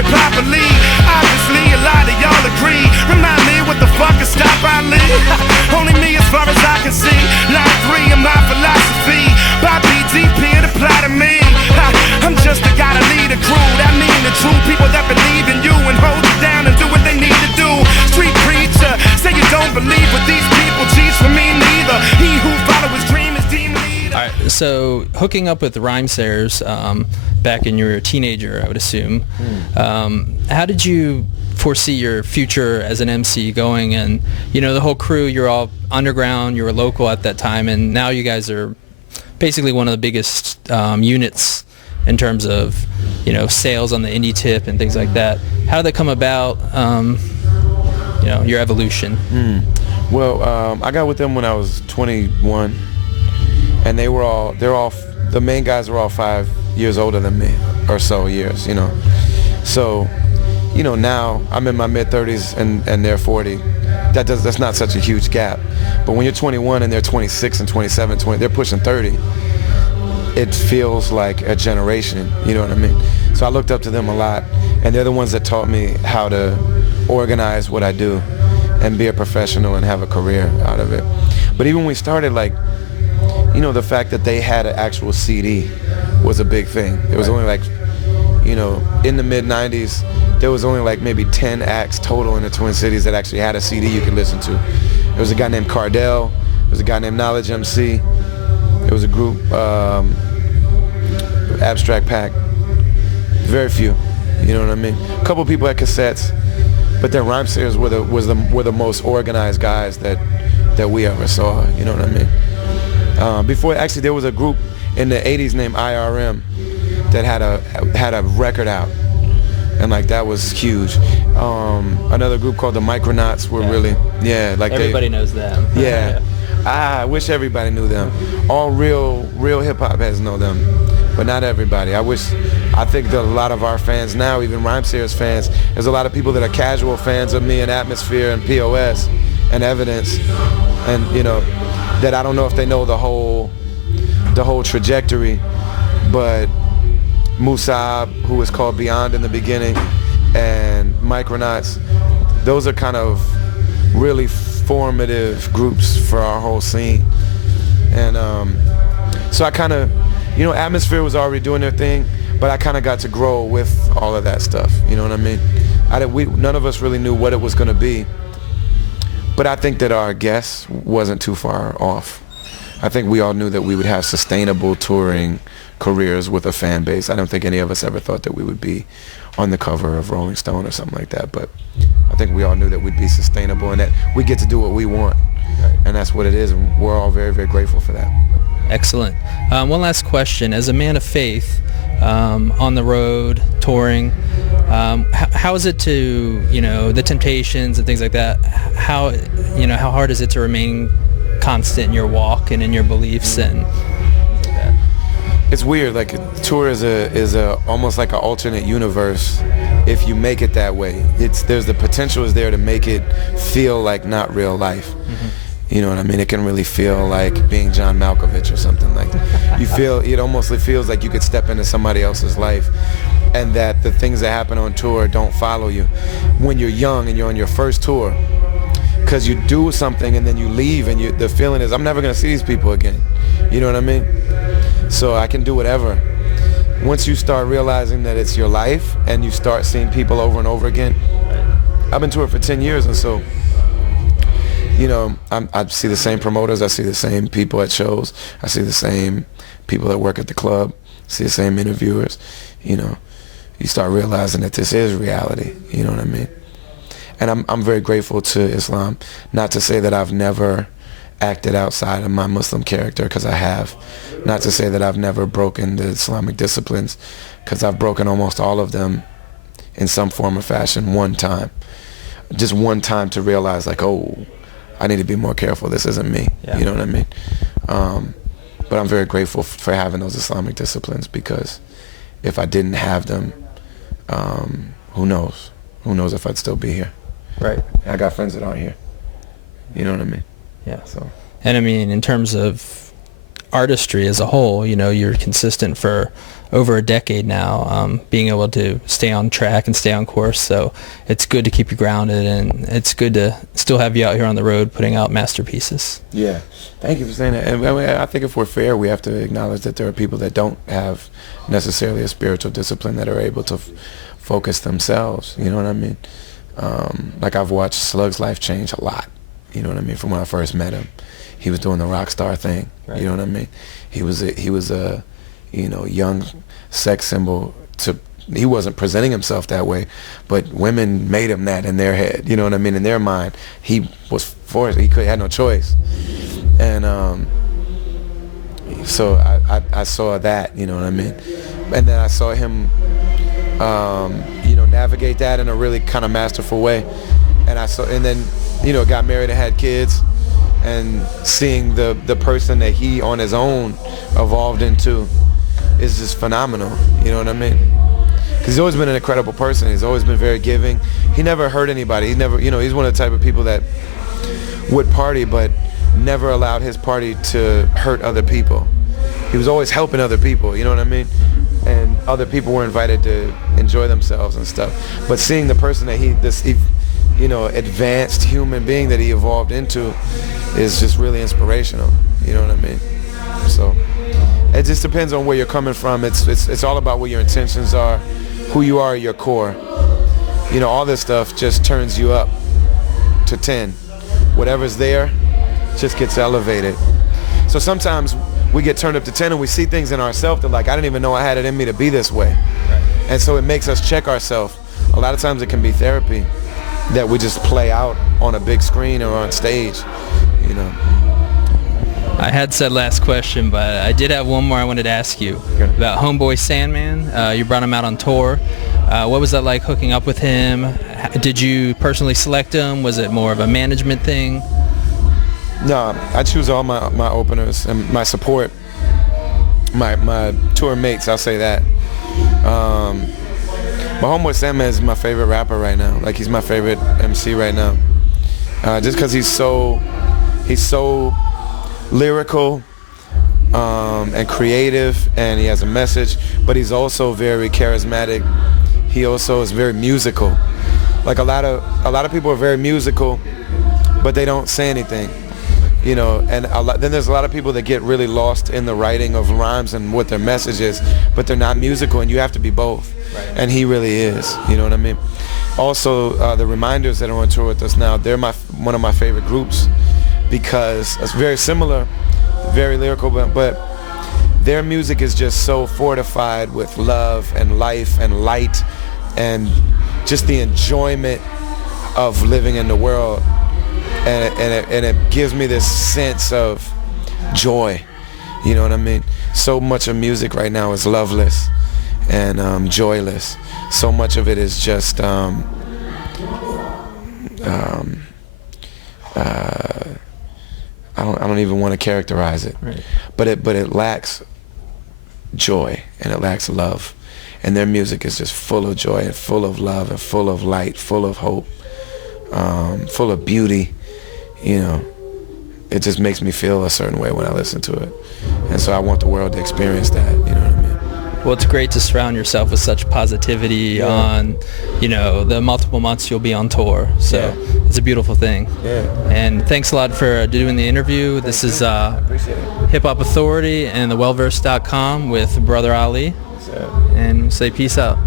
it properly. Obviously, a lot of y'all agree. Remind me what the fuck is stop Ali? Only me as far as I can see. Line 3 of my philosophy. By BDP, it apply to me. I'm just a guy to lead a crew. That mean the true people that believe in you and hold you down and do what they need to do. Street preacher, say you don't believe what these people teach, for me neither. He who follow his dream is team leader. All right, so hooking up with Rhymesayers back in your teenager, I would assume. How did you foresee your future as an MC going? And the whole crew, you're all underground, you were local at that time, and now you guys are basically one of the biggest units in terms of sales on the indie tip and things like that. How did that come about? Your evolution. Well, I got with them when I was 21, and the main guys were all 5 years older than me, or so years, So, now I'm in my mid-30s and they're 40. That's not such a huge gap. But when you're 21 and they're 26 and 27, 20, they're pushing 30, it feels like a generation, you know what I mean? So I looked up to them a lot, and they're the ones that taught me how to organize what I do and be a professional and have a career out of it. But even when we started, the fact that they had an actual CD was a big thing. It was only in the mid-90s, there was only maybe 10 acts total in the Twin Cities that actually had a CD you could listen to. There was a guy named Cardell, there was a guy named Knowledge MC, there was a group, Abstract Pack, very few, you know what I mean? A couple people had cassettes, but then Rhymesayers were the most organized guys that we ever saw, you know what I mean? Before, actually, there was a group in the 80s named IRM that had a record out, and that was huge. Another group called the Micronauts were really, everybody knows them. Yeah. I wish everybody knew them. All real hip hop heads know them, but not everybody. I think that a lot of our fans now, even Rhymesayers fans, there's a lot of people that are casual fans of me and Atmosphere and POS and Evidence, and that I don't know if they know the whole trajectory, but Musab, who was called Beyond in the beginning, and Micronauts, those are kind of really formative groups for our whole scene. And so I kind of, Atmosphere was already doing their thing, but I kind of got to grow with all of that stuff, you know what I mean? None of us really knew what it was going to be, but I think that our guess wasn't too far off. I think we all knew that we would have sustainable touring careers with a fan base. I don't think any of us ever thought that we would be on the cover of Rolling Stone or something like that, but I think we all knew that we'd be sustainable and that we get to do what we want. Right. And that's what it is, and we're all very, very grateful for that. Excellent. One last question. As a man of faith, on the road, touring, how is it to, the temptations and things like that, how hard is it to remain constant in your walk and in your beliefs? And it's weird. Tour is a almost like an alternate universe. If you make it that way, there's the potential is there to make it feel like not real life. Mm-hmm. You know what I mean? It can really feel like being John Malkovich or something. It almost feels like you could step into somebody else's life, and that the things that happen on tour don't follow you. When you're young and you're on your first tour, because you do something and then you leave, and the feeling is, I'm never going to see these people again. You know what I mean? So I can do whatever. Once you start realizing that it's your life and you start seeing people over and over again. I've been touring for 10 years, and so, I see the same promoters, I see the same people at shows, I see the same people that work at the club, see the same interviewers. You start realizing that this is reality, you know what I mean? And I'm very grateful to Islam. Not to say that I've never acted outside of my Muslim character, because I have. Not to say that I've never broken the Islamic disciplines, because I've broken almost all of them in some form or fashion one time. Just one time to realize, I need to be more careful. This isn't me. Yeah. You know what I mean? But I'm very grateful for having those Islamic disciplines, because if I didn't have them, who knows? Who knows if I'd still be here? Right. I got friends that aren't here. You know what I mean? Yeah. So. And I mean, in terms of artistry as a whole, you're consistent for over a decade now, being able to stay on track and stay on course. So it's good to keep you grounded, and it's good to still have you out here on the road putting out masterpieces. Yeah, thank you for saying that. And I think if we're fair, we have to acknowledge that there are people that don't have necessarily a spiritual discipline that are able to focus themselves. You know what I mean? Like I've watched Slug's life change a lot. You know what I mean? From when I first met him, he was doing the rock star thing. Right. You know what I mean? He was a young sex symbol. He wasn't presenting himself that way, but women made him that in their head. You know what I mean? In their mind, he was forced. He had no choice. And so I saw that. You know what I mean? And then I saw him, navigate that in a really kind of masterful way. And then got married and had kids. And seeing the person that he on his own evolved into is just phenomenal. You know what I mean? Because he's always been an incredible person. He's always been very giving. He never hurt anybody. He never, he's one of the type of people that would party but never allowed his party to hurt other people. He was always helping other people. You know what I mean? And other people were invited to enjoy themselves and stuff. But seeing the person that advanced human being that he evolved into is just really inspirational. You know what I mean? So it just depends on where you're coming from. It's all about what your intentions are, who you are at your core. All this stuff just turns you up to 10. Whatever's there just gets elevated. So sometimes we get turned up to 10 and we see things in ourselves that like, I didn't even know I had it in me to be this way. Right. And so it makes us check ourselves. A lot of times it can be therapy that we just play out on a big screen or on stage, I had said last question, but I did have one more I wanted to ask you about Homeboy Sandman. You brought him out on tour. What was that like hooking up with him? Did you personally select him? Was it more of a management thing? No, I choose all my openers and my support, my tour mates, I'll say that. My Homeboy Sandman is my favorite rapper right now. Like, he's my favorite MC right now. Just because he's so lyrical and creative, and he has a message, but he's also very charismatic. He also is very musical. Like a lot of people are very musical, but they don't say anything. And then there's a lot of people that get really lost in the writing of rhymes and what their message is, but they're not musical, and you have to be both. Right. And he really is. You know what I mean? Also, the Reminders that are on tour with us now, they're one of my favorite groups because it's very similar, very lyrical, but their music is just so fortified with love and life and light and just the enjoyment of living in the world. And it gives me this sense of joy. You know what I mean? So much of music right now is loveless and joyless. So much of it is just I don't even want to characterize it. Right. But it lacks joy and it lacks love. And their music is just full of joy and full of love and full of light, full of hope, full of beauty. It just makes me feel a certain way when I listen to it. And so I want the world to experience that, you know what I mean? Well, it's great to surround yourself with such positivity on, the multiple months you'll be on tour. So it's a beautiful thing. Yeah. And thanks a lot for doing the interview. This is Hip Hop Authority and thewellversed.com with Brother Ali. And say peace out.